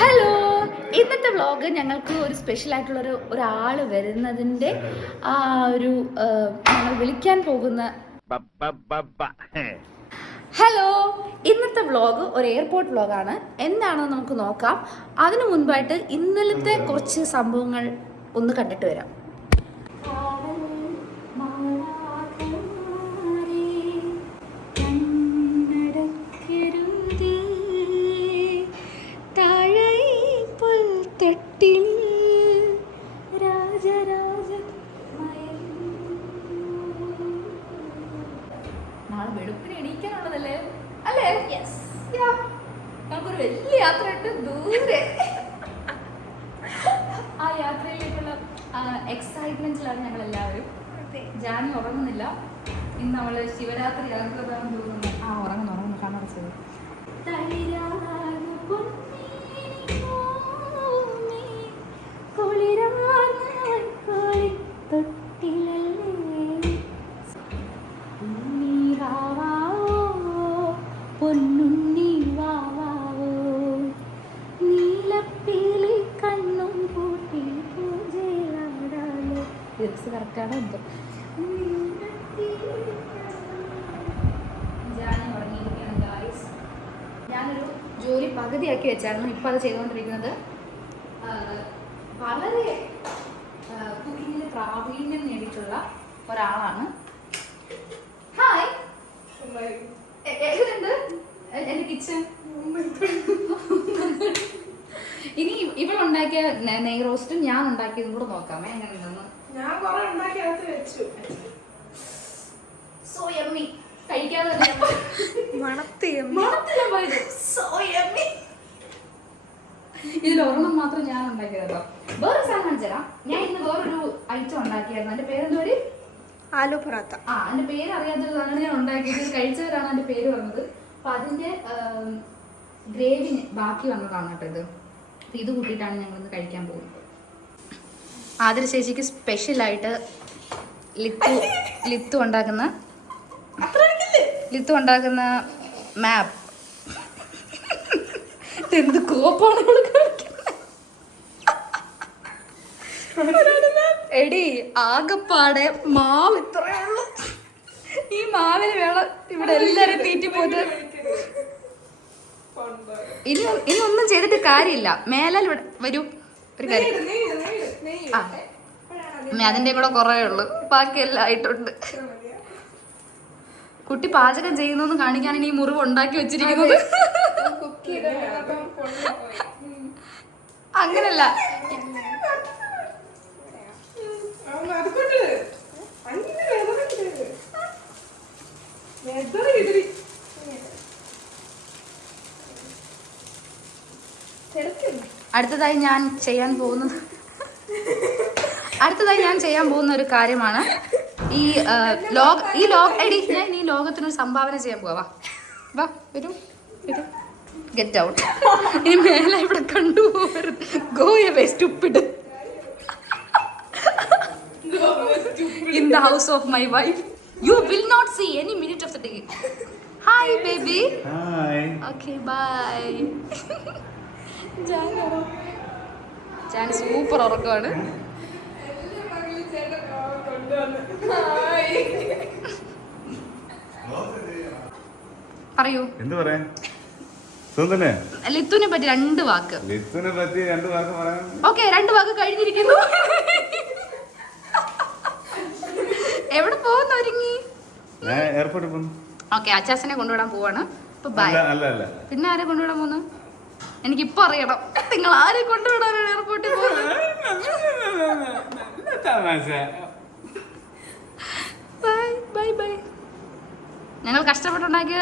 Hello, ഇന്നത്തെ vlog ഞങ്ങൾക്ക് ഒരു സ്പെഷ്യൽ ആയിട്ടുള്ള ഒരാൾ വരുന്നതിൻ്റെ ആ ഒരു ഞങ്ങൾ വിളിക്കാൻ പോകുന്ന ഹലോ, ഇന്നത്തെ വ്ളോഗ് ഒരു എയർപോർട്ട് വ്ളോഗാണ്. എന്താണെന്ന് നമുക്ക് നോക്കാം. അതിനു മുൻപായിട്ട് ഇന്നലത്തെ കുറച്ച് സംഭവങ്ങൾ ഒന്ന് കണ്ടിട്ട് വരാം. നാളെ വെളുപ്പിന് എണീക്കാനുള്ളതല്ലേ അല്ലേ? നമുക്കൊരു വലിയ യാത്ര ഉണ്ട് ദൂരെ. ആ യാത്രയിലേക്കുള്ള എക്സൈറ്റ്മെന്റിലാണ് ഞങ്ങൾ എല്ലാവരും. ജാനി ഉറങ്ങുന്നില്ല. ഇന്ന് നമ്മള് ശിവരാത്രി ആകുന്നതാണ് തോന്നുന്നു. ഉറങ്ങുന്നു കണ്ണടച്ചത്. പൊന്നുണ്ണി വാവാവോ നീലപ്പീലി കണ്ണും പൂട്ടി പൂജയിലാടാലോ. ലിറിക്സ് കറക്റ്റാണ് എന്തോ. ഉറങ്ങിയിരിക്കുകയാണ് ഗായ്സ്. ഞാനൊരു ജോലി പകുതിയാക്കി വെച്ചായിരുന്നു. ഇപ്പം അത് ചെയ്തുകൊണ്ടിരിക്കുന്നത്. വളരെ കുക്കിങ്ങിൽ പ്രാവീണ്യം നേടിയിട്ടുള്ള ഒരാളാണ്. ഹായ്, എങ്ങനെയുണ്ട് എന്റെ കിച്ചൺ? ഇനി ഇവളുണ്ടാക്കിയ നെയ് റോസ്റ്റും ഞാൻ ഉണ്ടാക്കിയതും കൂടെ നോക്കാമേ എങ്ങനെയുണ്ടെന്ന്. So yummy. കഴിക്കാതെ ഇതിൽ ഒരെണ്ണം മാത്രം ഞാൻ ഉണ്ടാക്കിയത് കേട്ടോ. വേറെ സാധനം കാണിച്ചു തരാം. ഞാൻ ഇന്ന് വേറൊരു ഐറ്റം ഉണ്ടാക്കിയായിരുന്നു. അതിന്റെ പേരെന്തോര്? ആലു പൊറാത്ത. അതിന്റെ പേര് അറിയാത്തതാണ് ഞാൻ ഉണ്ടാക്കിയത്. കഴിച്ചവരാണ് അതിന്റെ പേര് പറഞ്ഞത്. അപ്പൊ അതിന്റെ ഗ്രേവിന് ബാക്കി വന്നതാണ് കേട്ടോ ഇത്. അപ്പൊ ഇത് കൂട്ടിയിട്ടാണ് ഞങ്ങൾ ഇന്ന് കഴിക്കാൻ പോകുന്നത്. ആതിര ചേച്ചിക്ക് സ്പെഷ്യലായിട്ട് ലിത്തു ഉണ്ടാക്കുന്ന മാപ്പ്. എന്ത് കോപ്പാണ് എടി, ആകപ്പാടെ മാവ് ഇത്രയേ ഉള്ളൂ. ഈ മാവിന് വേണം ഇവിടെ എല്ലാരും തീറ്റി പോയിട്ട്. ഇനി ഒന്നും ചെയ്തിട്ട് കാര്യമില്ല. മേലാൽ ഇവിടെ വരൂ ഒരു കാര്യം. അതിന്റെ കൂടെ കുറേ ഉള്ളു, ബാക്കിയെല്ലാം ആയിട്ടുണ്ട്. കുട്ടി പാചകം ചെയ്യുന്നു കാണിക്കാനാണ് ഈ മുറിവ് ഉണ്ടാക്കി വെച്ചിരിക്കുന്നത്. അങ്ങനല്ല, അടുത്തതായി ഞാൻ ചെയ്യാൻ പോകുന്ന ഒരു കാര്യമാണ് ഈ ഞാൻ ഈ ലോകത്തിനൊരു സംഭാവന ചെയ്യാൻ പോവാ. വാ വരൂ, ഗെറ്റ് ഔട്ട്. ഇനി മേലെ ഇവിടെ കണ്ടുപോകരുത്. Go away stupid. In the house of my wife, you will not see any minute of the day. Hi baby. Hi. Okay, bye. ജാൻ സൂപ്പർ ഉറക്കമാണ്. പറയൂ. എന്ത് പറയാൻ? ലിത്തുനെ പറ്റി രണ്ട് വാക്ക്. ഓക്കെ, 2 വാക്ക് കഴിഞ്ഞിരിക്കുന്നു. എവിടെ പോകുന്നു? ഒരുങ്ങി എയർപോർട്ടിൽ പോകുന്നു. ഓക്കെ, അച്ചാച്ചനെ കൊണ്ടുവിടാൻ പോവാണ്. പിന്നെ ആരെ കൊണ്ടുവിടാൻ പോകുന്നു? എനിക്കിപ്പോ അറിയണം. നിങ്ങൾ ആരെ കൊണ്ടുവിടാനാണ് എയർപോർട്ടിൽ പോകുന്നത്? Bye bye. ഞങ്ങൾ കഷ്ടപ്പെട്ടുണ്ടാക്കിയ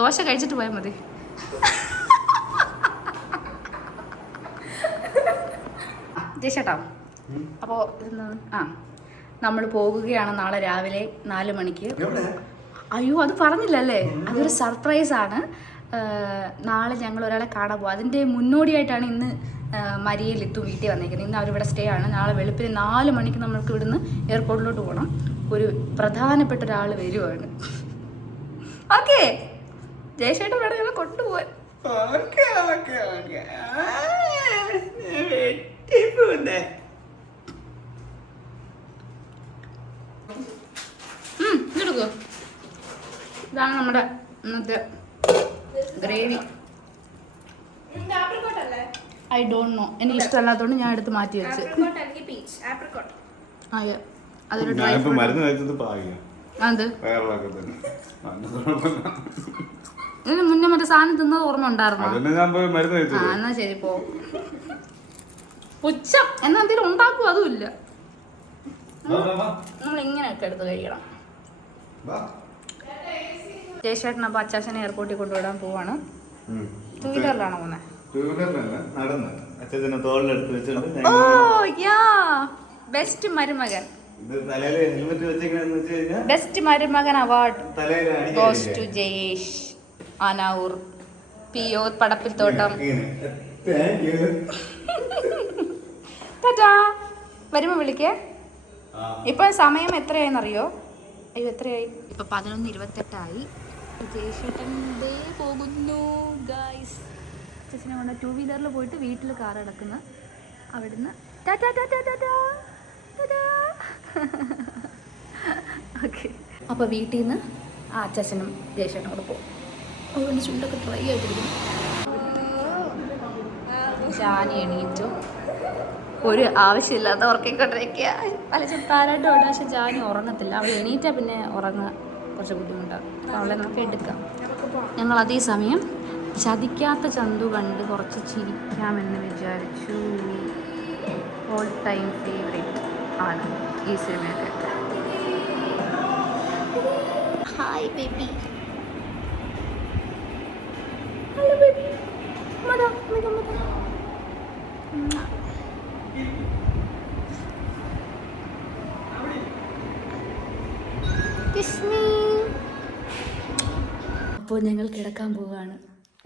ദോശ കഴിച്ചിട്ട് പോയാൽ മതി. ജയിച്ചേട്ടാ, അപ്പോൾ നമ്മൾ പോകുകയാണ് നാളെ രാവിലെ 4 മണിക്ക്. അയ്യോ, അത് പറഞ്ഞില്ലല്ലേ? അതൊരു സർപ്രൈസ് ആണ്. നാളെ ഞങ്ങൾ ഒരാളെ കാണാൻ പോകും. അതിൻ്റെ മുന്നോടിയായിട്ടാണ് ഇന്ന് മരിയെ ലിത്തു വീട്ടിൽ വന്നിരിക്കുന്നത്. ഇന്ന് അവരിവിടെ സ്റ്റേ ആണ്. നാളെ വെളുപ്പിന് 4 മണിക്ക് നമ്മൾക്ക് ഇവിടുന്ന് എയർപോർട്ടിലോട്ട് പോകണം. ഒരു പ്രധാനപ്പെട്ട ഒരാൾ വരുവാണ്. ഓക്കെ, ജയശേട്ടൻ വേണം ഞങ്ങൾ കൊണ്ടുപോകാൻ. ഇന്നത്തെ ഗ്രേവി. ഐ ഡോണ്ട് നോ, എനിക്ക് ഇഷ്ടമല്ലാത്തതുകൊണ്ട് ഞാൻ എടുത്ത് മാറ്റി വെച്ച്. അതൊരു ഡ്രൈ അത് ഇതിന് മുന്നേ മറ്റേ സാധനം തിന്നത് ഓർമ്മ ഉണ്ടായിരുന്നോ? എന്നാ ശരി പോ. പുച്ഛം എന്നാ എന്തെങ്കിലും ഉണ്ടാക്കും, അതും ഇല്ല. നമ്മൾ ഇങ്ങനെയൊക്കെ എടുത്ത് കഴിക്കണം. ജയശേട്ടൻ അപ്പൊ അച്ചാച്ചനെ എയർപോർട്ടിൽ കൊണ്ടുവിടാൻ പോവാണ്. 2 വീലറിലാണോ പോകുന്നത്? ഓ യാ, ബെസ്റ്റ് മരുമകൻ. ബെസ്റ്റ് മരുമകൻ award goes to Jayesh Anavoor, PO Padappilthottam. Tata, വരുമ്പോ വിളിക്കേ. ഇപ്പൊ സമയം എത്രയായെന്നറിയോ? അയ്യോ എത്രയായി? ഇപ്പൊ 11:28 ജയശേട്ടൻ ദേ പോകുന്നു ഗൈസ്. ചേച്ചിനെ കൊണ്ട് 2 വീലറിൽ പോയിട്ട് വീട്ടിൽ കാർ കിടക്കുന്ന അവിടുന്ന് ടാറ്റാ ടാറ്റാ ടാറ്റാ ടാറ്റാ. ഓക്കെ, അപ്പോൾ വീട്ടിൽ നിന്ന് ആ അച്ചാച്ചനും ജയശേട്ടനും കൂടെ പോകും. അതുകൊണ്ട് ചുണ്ടൊക്കെ ഡ്രൈ ആയിട്ടിരിക്കുന്നു. ജാനി എണീറ്റു, ഒരു ആവശ്യമില്ലാത്ത ഉറക്കിക്കൊണ്ടിരിക്കുക. പല ചെത്താരായിട്ട് ഓടാ, പക്ഷെ ജാനി ഉറങ്ങത്തില്ല. അവൾ എണീറ്റാൽ പിന്നെ ഉറങ്ങാൻ കുറച്ച് ബുദ്ധിമുട്ടാണ്. അപ്പോൾ അവളെ നമുക്ക് എടുക്കാം. ഞങ്ങൾ അതേ സമയം ചതിക്കാത്ത ചന്തു കണ്ട് കുറച്ച് ചിരിക്കാമെന്ന് വിചാരിച്ചു. ഓൾ ടൈം ഫേവറേറ്റ് ആണ് ഈ സിനിമയൊക്കെ. Hi baby. Hello baby. മദാ മദാ മദാ. അപ്പോൾ ഞങ്ങൾ കിടക്കാൻ പോവുകയാണ്.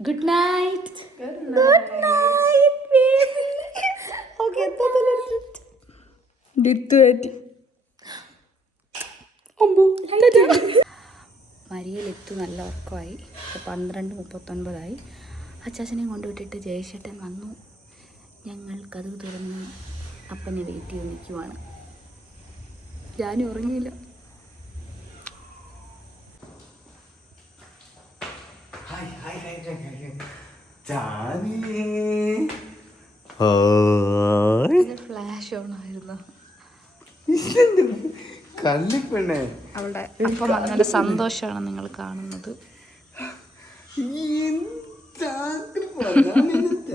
Good night. Good night baby. Okay, മരിയയിലെത്തു നല്ല ഉറക്കമായി. ഇപ്പോൾ 12:39 അച്ചാച്ചനെയും കൊണ്ടുവിട്ടിട്ട് ജയശേട്ടൻ വന്നു. ഞങ്ങൾ കതക് തുറന്ന് അപ്പനെ വെയിറ്റ് ചെയ്ത് നിൽക്കുവാണ്. ഞാനും ഉറങ്ങിയില്ല. ഫ്ലാഷ് ഓൺ ആയിരുന്നു. അവളുടെ അപ്പം വന്നതിന്റെ സന്തോഷമാണ് നിങ്ങൾ കാണുന്നത്.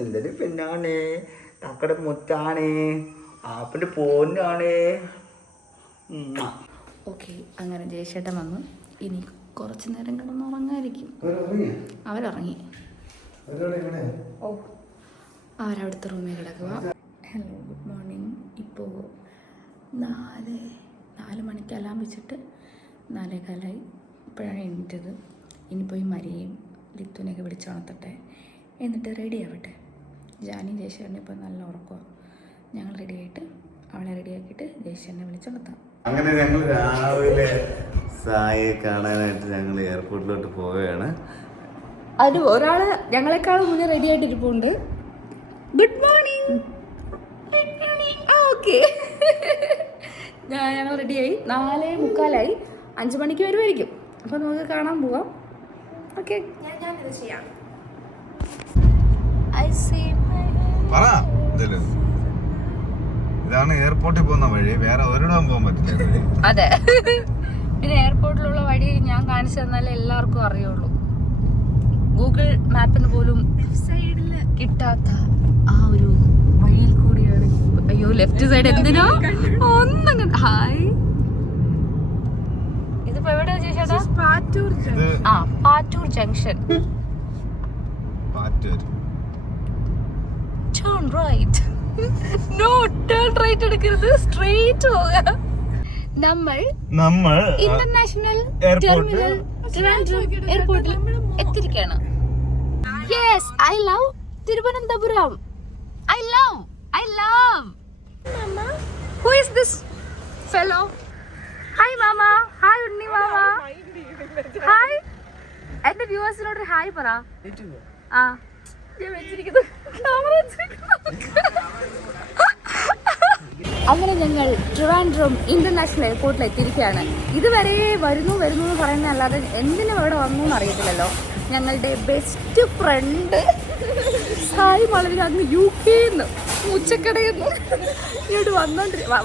എന്തൊരു പെണ്ണാണ്, തക്കടെ മുത്താണ്, ആപ്പിന്റെ പോന്നാണ്. ഓക്കെ, അങ്ങനെ ജയശേട്ടൻ വന്നു. ഇനി കുറച്ച് നേരം കിടന്ന് ഉറങ്ങായിരിക്കും. അവരുറങ്ങി. ഓ, അവരവിടുത്തെ റൂമിൽ കിടക്കുക. Hello, good morning. ഇപ്പോൾ 4 മണിക്ക് അലാം വെച്ചിട്ട് 4:15 ഇപ്പോഴാണ് എണീറ്റത്. ഇനിയിപ്പോൾ ഈ മരിയും ലിത്തുവിനെയൊക്കെ വിളിച്ചുണർത്തട്ടെ, എന്നിട്ട് റെഡി ആവട്ടെ. ജാനിയും ജയശേഖരനും ഇപ്പോൾ നല്ല ഉറക്കമാണ്. ഞങ്ങൾ റെഡിയായിട്ട് അവളെ റെഡിയാക്കിയിട്ട് ജയശേഖരനെ വിളിച്ചുണർത്താം. അങ്ങനെ ഞങ്ങൾ രാവിലെ സായിയെ കാണാനായിട്ട് ഞങ്ങൾ എയർപോർട്ടിലോട്ട് പോവുകയാണ്. അതിന് ഒരാൾ ഞങ്ങളെക്കാളും മുന്നേ റെഡി ആയിട്ടിരിപ്പുണ്ട്. Good morning. ഓക്കെ, ഞങ്ങൾ റെഡിയായി. 4:45 5 മണിക്ക് വരുമായിരിക്കും. അപ്പോൾ നമുക്ക് കാണാൻ പോവാം. ഓക്കെ, ഇതാണ് എയർപോർട്ടിൽ പോകുന്ന വഴി, വേറെ ഒരിടവും പോകാൻ പറ്റില്ല. അതെ, പിന്നെ എയർപോർട്ടിലുള്ള വഴി ഞാൻ കാണിച്ചു തന്നാലേ എല്ലാവർക്കും അറിയുള്ളൂ. ഗൂഗിൾ മാപ്പിന് പോലും കിട്ടാത്ത ആ ഒരു വഴിയിൽ കൂടിയാണ്. അയ്യോ, ലെഫ്റ്റ് സൈഡ് എന്തിനാ ഒന്നും. ഹായ്, ഇതിപ്പോ എവിടെയാ ചേട്ടാ? Pattoor junction. Turn right. No, turn right എടുക്കരുത്, സ്ട്രെയിറ്റ് പോവുക. നമ്മൾ ഇന്റർനാഷണൽ ടെർമിനൽ ട്രിവാൻഡ്രം എയർപോർട്ടിൽ എത്തിയിരിക്കുകയാണ്. Yes, I love Thiruvananthapuram. I love. Mama, who is this fellow? Hi mama. Hi Unni mama. Hi. എന്റെ വ്യൂവേഴ്സിനോട് ഹായ് പറ. ആ, ഞാൻ വെച്ചിരിക്കുന്നു ക്യാമറ വെച്ചിരിക്കുന്നു. അങ്ങനെ ഞങ്ങൾ ട്രിവാൻഡ്രം ഇന്റർനാഷണൽ എയർപോർട്ടിൽ എത്തിയിരിക്കുകയാണ്. ഇതുവരെ വരുന്നു എന്ന് പറയുന്നതല്ലാതെ എന്തിനും ഇവിടെ വന്നു എന്ന് അറിയത്തില്ലല്ലോ. ഞങ്ങളുടെ ബെസ്റ്റ് ഫ്രണ്ട് സായി വളരെ അങ്ങ് UK-ന്ന് ഉച്ചക്കടയിൽ നിന്ന് ഇങ്ങോട്ട്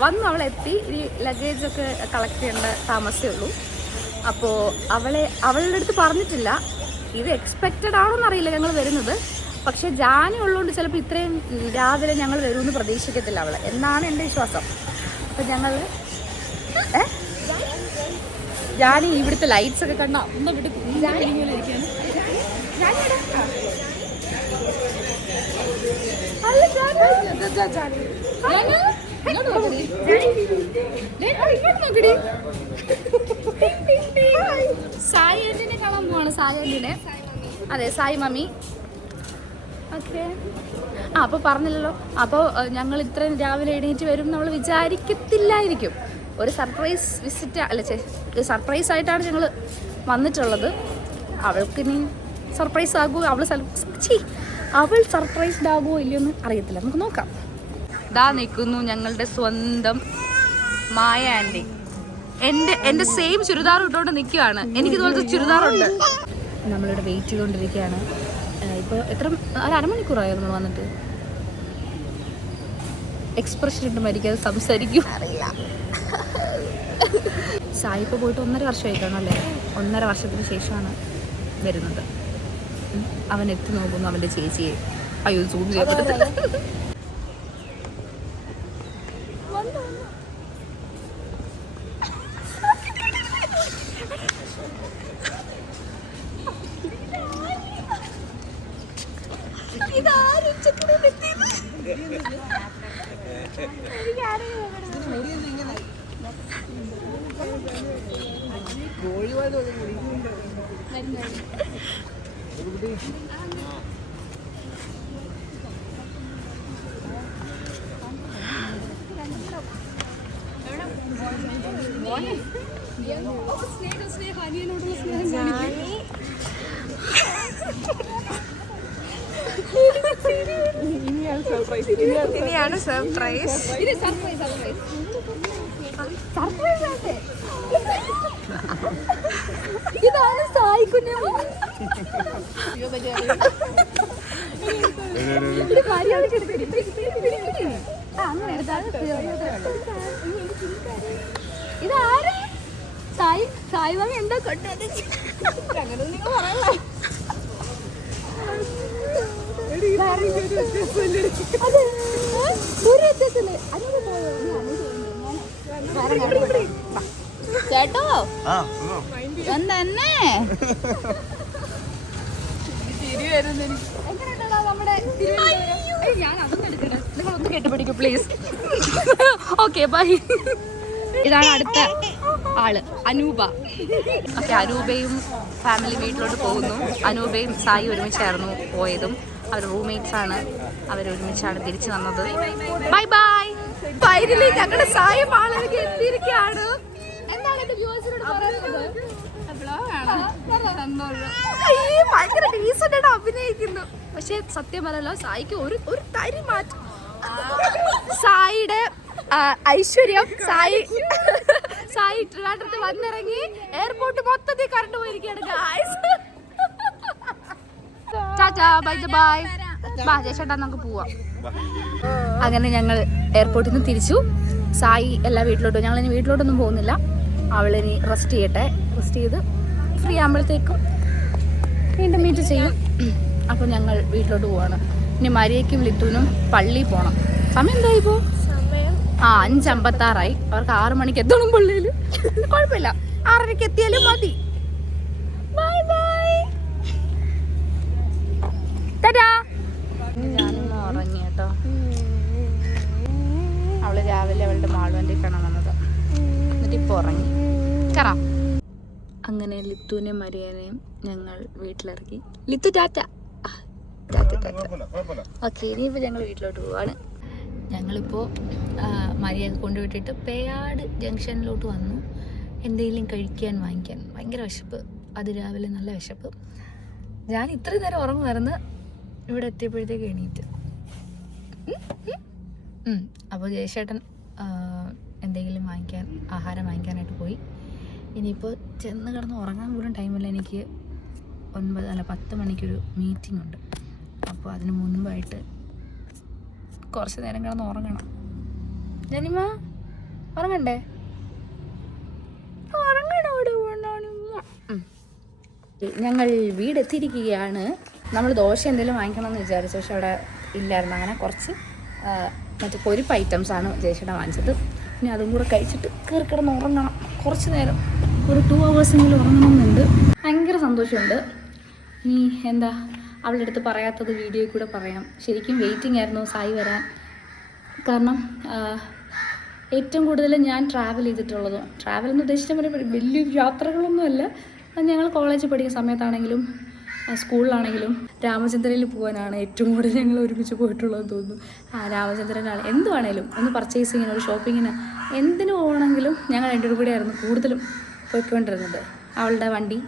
വന്ന് അവളെത്തി. ഇനി ലഗേജൊക്കെ കളക്ട് ചെയ്യേണ്ട താമസമേ ഉള്ളൂ. അപ്പോൾ അവളുടെ അടുത്ത് പറഞ്ഞിട്ടില്ല. ഇത് എക്സ്പെക്റ്റഡ് ആണോന്ന് അറിയില്ല ഞങ്ങൾ വരുന്നത്. പക്ഷെ ജാനി ഉള്ളതുകൊണ്ട് ചിലപ്പോൾ ഇത്രയും രാവിലെ ഞങ്ങൾ വരുമെന്ന് പ്രതീക്ഷിക്കത്തില്ല അവളെ എന്നാണ് എൻ്റെ വിശ്വാസം. അപ്പം ഞങ്ങൾ ജാനി ഇവിടുത്തെ ലൈറ്റ്സ് ഒക്കെ കണ്ട ഒന്ന് വിട്ട് സായി ആന്റിനെ കാണാൻ പോവാണ്. സായി ആന്റിനെ, അതെ സായി മമ്മി. ഓക്കെ. അപ്പോൾ പറഞ്ഞില്ലല്ലോ. അപ്പോൾ ഞങ്ങൾ ഇത്രയും രാവിലെ എണീറ്റ് വരും നമ്മൾ വിചാരിക്കത്തില്ലായിരിക്കും. ഒരു സർപ്രൈസ് വിസിറ്റ് അല്ല, സർപ്രൈസ് ആയിട്ടാണ് ഞങ്ങൾ വന്നിട്ടുള്ളത്. അവൾക്കിനി സർപ്രൈസ് ആകുമോ, അവൾ സർപ്രൈസ്ഡ് ആകുമോ ഇല്ലയോന്ന് അറിയത്തില്ല. നമുക്ക് നോക്കാം. ദാ നിൽക്കുന്നു ഞങ്ങളുടെ സ്വന്തം മായ ആൻറ്റി. എൻ്റെ സെയിം ചുരിദാർ ഇട്ടുകൊണ്ട് നിൽക്കുകയാണ്. എനിക്കിതുപോലത്തെ ചുരിദാറുണ്ട്. നമ്മളിവിടെ വെയിറ്റ് ചെയ്തുകൊണ്ടിരിക്കുകയാണ്. ഇപ്പോൾ ഒരു അരമണിക്കൂറായോ നമ്മൾ വന്നിട്ട്? എക്സ്പ്രഷൻ ഇട്ട് മരിക്കാതെ സംസാരിക്കും അറിയില്ല. സായി ഇപ്പോൾ പോയിട്ട് 1.5 വർഷമായി കാണും അല്ലേ? 1.5 വർഷത്തിന് ശേഷമാണ് വരുന്നത്. അവൻ എത്തി നോക്കുന്നു അവൻ്റെ ചേച്ചിയെ. അയ്യോ സൂം ചെയ്യപ്പെട്ടില്ല. ഇനിയാണ് സർപ്രൈസ്. ഇതാണ് സായി കുഞ്ഞമ്മ. ഇതാര്? സായി സായി വാങ്ങി എന്താ കൊണ്ടത്? അങ്ങനെ നിങ്ങൾ പറയല്ല. ചേട്ടോ തന്നെ എങ്ങനെയുണ്ടോ നമ്മുടെ ഞാൻ അതൊന്നും എടുക്കണേ. നിങ്ങൾ ഒന്ന് കെട്ടിപ്പിടിക്കൂ പ്ലീസ്. Okay bye. ഇതാണ് അടുത്ത ആള് അനൂപ. ഓക്കെ, അനൂപയും ഫാമിലി വീട്ടിലോട്ട് പോകുന്നു. അനൂപയും സായി ഒരുമിച്ചായിരുന്നു പോയതും. അവർ റൂംമേറ്റ്സ് ആണ്. അവരൊരുമിച്ചാണ് തിരിച്ചു വന്നത്. Bye bye. ഫൈനലി ഞങ്ങളുടെ സായി മാളിലേക്ക് എത്തിയിരിക്കുകയാണ്. എന്താണ് എന്റെ വ്യൂവേഴ്സിനോട് പറയുന്നത്? ഭയങ്കര ഡീസന്റ് അഭിനയിക്കുന്നു. പക്ഷെ സത്യം പറയല്ലോ സായിക്ക് ഒരു തരി മാറ്റം. സായിയുടെ ഐശ്വര്യം. സായി ട്രിവാൻഡ്രത്ത് വന്നിറങ്ങി എയർപോർട്ട് മൊത്തത്തിൽ കറണ്ട് പോയിരിക്കുകയാണ് ഗായ്സ്. Tata bye bye. ബാ ചേട്ടാ നമുക്ക് പോവാം. അങ്ങനെ ഞങ്ങൾ എയർപോർട്ടിൽ നിന്ന് തിരിച്ചു. സായി എല്ലാ വീട്ടിലോട്ടും. ഞങ്ങളിനി വീട്ടിലോട്ടൊന്നും പോകുന്നില്ല. അവളിനി റെസ്റ്റ് ചെയ്യട്ടെ. റെസ്റ്റ് ചെയ്ത് ഫ്രീ ആകുമ്പോഴത്തേക്കും വീണ്ടും മീറ്റ് ചെയ്യും. അപ്പോൾ ഞങ്ങൾ വീട്ടിലോട്ട് പോവാണ്. ഇനി മരിയയ്ക്കും ലിത്തുവിനും പള്ളിയിൽ പോകണം. സമയം എന്തായി ഇപ്പോൾ? 5:56. അവർക്ക് 6 മണിക്ക് എത്തണം പള്ളിയിൽ. കുഴപ്പമില്ല, 6:30 എത്തിയാലും മതി. Bye bye. ടാറ്റാ. ഞാനൊന്ന് ഉറങ്ങി കേട്ടോ. അവള് രാവിലെ അവളുടെ മാളുവൻ്റെ കാണാൻ വന്നത്. എന്നിട്ട് ഇപ്പോൾ ഉറങ്ങി. കറാം. അങ്ങനെ ലിത്തുവിനെയും മരിയനെയും ഞങ്ങൾ വീട്ടിലിറക്കി. ലിത്തു ടാറ്റ. ഓക്കെ, ഇനിയിപ്പോൾ ഞങ്ങൾ വീട്ടിലോട്ട് പോവാണ്. ഞങ്ങളിപ്പോൾ മരിയൊക്കെ കൊണ്ടുവിട്ടിട്ട് പേയാട് ജംഗ്ഷനിലോട്ട് വന്നു. എന്തെങ്കിലും കഴിക്കാൻ വാങ്ങിക്കാൻ. ഭയങ്കര വിശപ്പ്. അതിരാവിലെ നല്ല വിശപ്പ്. ഞാൻ ഇത്രയും നേരം ഉറങ്ങുമായിരുന്നു. ഇവിടെ എത്തിയപ്പോഴത്തേക്ക് എണീറ്റ്. അപ്പോൾ ജയശേട്ടൻ എന്തെങ്കിലും ആഹാരം വാങ്ങിക്കാനായിട്ട് പോയി. ഇനിയിപ്പോൾ ചെന്ന് കിടന്ന് ഉറങ്ങാൻ പോലും ടൈമില്ല എനിക്ക്. 10 മണിക്കൊരു മീറ്റിംഗ് ഉണ്ട്. അപ്പോൾ അതിന് മുൻപായിട്ട് കുറച്ച് നേരം കിടന്ന് ഉറങ്ങണം. ജനിമ ഉറങ്ങണ്ടേ? ഞങ്ങൾ വീടെത്തിയിരിക്കുകയാണ്. നമ്മൾ ദോശ എന്തെങ്കിലും വാങ്ങിക്കണമെന്ന് വിചാരിച്ചു, പക്ഷെ അവിടെ ഇല്ലായിരുന്നു. അങ്ങനെ കുറച്ച് മറ്റേ പൊരിപ്പ് ഐറ്റംസാണ് ജയശേട്ടൻ വാങ്ങിച്ചത്. ഇനി അതും കൂടെ കഴിച്ചിട്ട് കയറി കിടന്ന് ഉറങ്ങണം. കുറച്ച് നേരം ഒരു 2 hours ഉറങ്ങണമെന്നുണ്ട്. ഭയങ്കര സന്തോഷമുണ്ട്. ഇനി എന്താ അവളുടെ അടുത്ത് പറയാത്തത് വീഡിയോയിൽ കൂടെ പറയാം. ശരിക്കും വെയിറ്റിംഗ് ആയിരുന്നു സായി വരാൻ. കാരണം ഏറ്റവും കൂടുതൽ ഞാൻ ട്രാവൽ ചെയ്തിട്ടുള്ളതും, ട്രാവൽ എന്ന് ഉദ്ദേശിച്ച പോലെ വലിയ യാത്രകളൊന്നുമല്ല, ഞങ്ങൾ കോളേജിൽ പഠിക്കുന്ന സമയത്താണെങ്കിലും സ്കൂളിലാണെങ്കിലും രാമചന്ദ്രനിൽ പോകാനാണ് ഏറ്റവും കൂടുതൽ ഞങ്ങൾ ഒരുമിച്ച് പോയിട്ടുള്ളതെന്ന് തോന്നുന്നു. രാമചന്ദ്രനാണ് എന്തുവാണേലും ഒന്ന് പർച്ചേസിങ്ങിന്, ഒരു ഷോപ്പിങ്ങിന്, എന്തിനു പോകണമെങ്കിലും ഞങ്ങൾ രണ്ടുപേരും കൂടെ ആയിരുന്നു കൂടുതലും പോയിക്കൊണ്ടിരുന്നത്. അവളുടെ വണ്ടി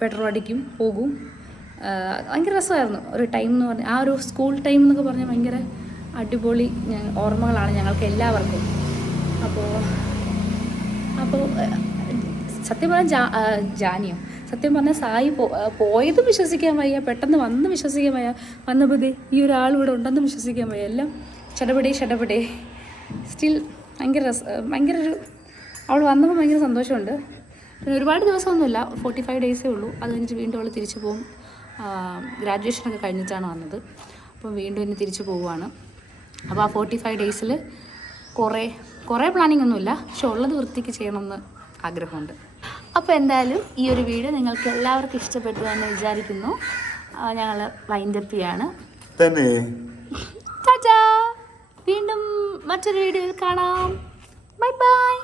പെട്രോൾ അടിക്കും, പോകും. ഭയങ്കര രസമായിരുന്നു ഒരു ടൈം എന്ന് പറഞ്ഞാൽ. ആ ഒരു സ്കൂൾ ടൈം എന്നൊക്കെ പറഞ്ഞാൽ ഭയങ്കര അടിപൊളി ഓർമ്മകളാണ് ഞങ്ങൾക്ക് എല്ലാവർക്കും. അപ്പോൾ സത്യം പറഞ്ഞാൽ സത്യം പറഞ്ഞാൽ സായി പോയത് വിശ്വസിക്കാൻ വയ്യ, പെട്ടെന്ന് വന്ന് വിശ്വസിക്കാൻ വയ്യ, വന്നപ്പോൾ ഈ ഒരാൾ ഇവിടെ ഉണ്ടെന്ന് വിശ്വസിക്കാൻ വയ്യ. എല്ലാം ഷടപടേ സ്റ്റിൽ ഭയങ്കര ഒരു അവൾ വന്നപ്പോൾ ഭയങ്കര സന്തോഷമുണ്ട്. പിന്നെ ഒരുപാട് ദിവസമൊന്നുമില്ല, 45 days ഉള്ളൂ. അത് കഴിഞ്ഞിട്ട് വീണ്ടും അവൾ തിരിച്ചു പോകും. ഗ്രാജുവേഷനൊക്കെ കഴിഞ്ഞിട്ടാണ് വന്നത്. അപ്പോൾ വീണ്ടും ഇനി തിരിച്ചു പോവുകയാണ്. അപ്പോൾ ആ 45 days കുറേ പ്ലാനിങ് ഒന്നുമില്ല, പക്ഷെ ഉള്ളത് വൃത്തിക്ക് ചെയ്യണമെന്ന് ആഗ്രഹമുണ്ട്. അപ്പോൾ എന്തായാലും ഈ ഒരു വീഡിയോ നിങ്ങൾക്ക് എല്ലാവർക്കും ഇഷ്ടപ്പെട്ടു എന്ന് വിചാരിക്കുന്നു. ഞങ്ങൾ വൈൻഡപ്പ് ചെയ്യാണ്. ടാറ്റാ, വീണ്ടും മറ്റൊരു വീഡിയോയിൽ കാണാം. Bye bye.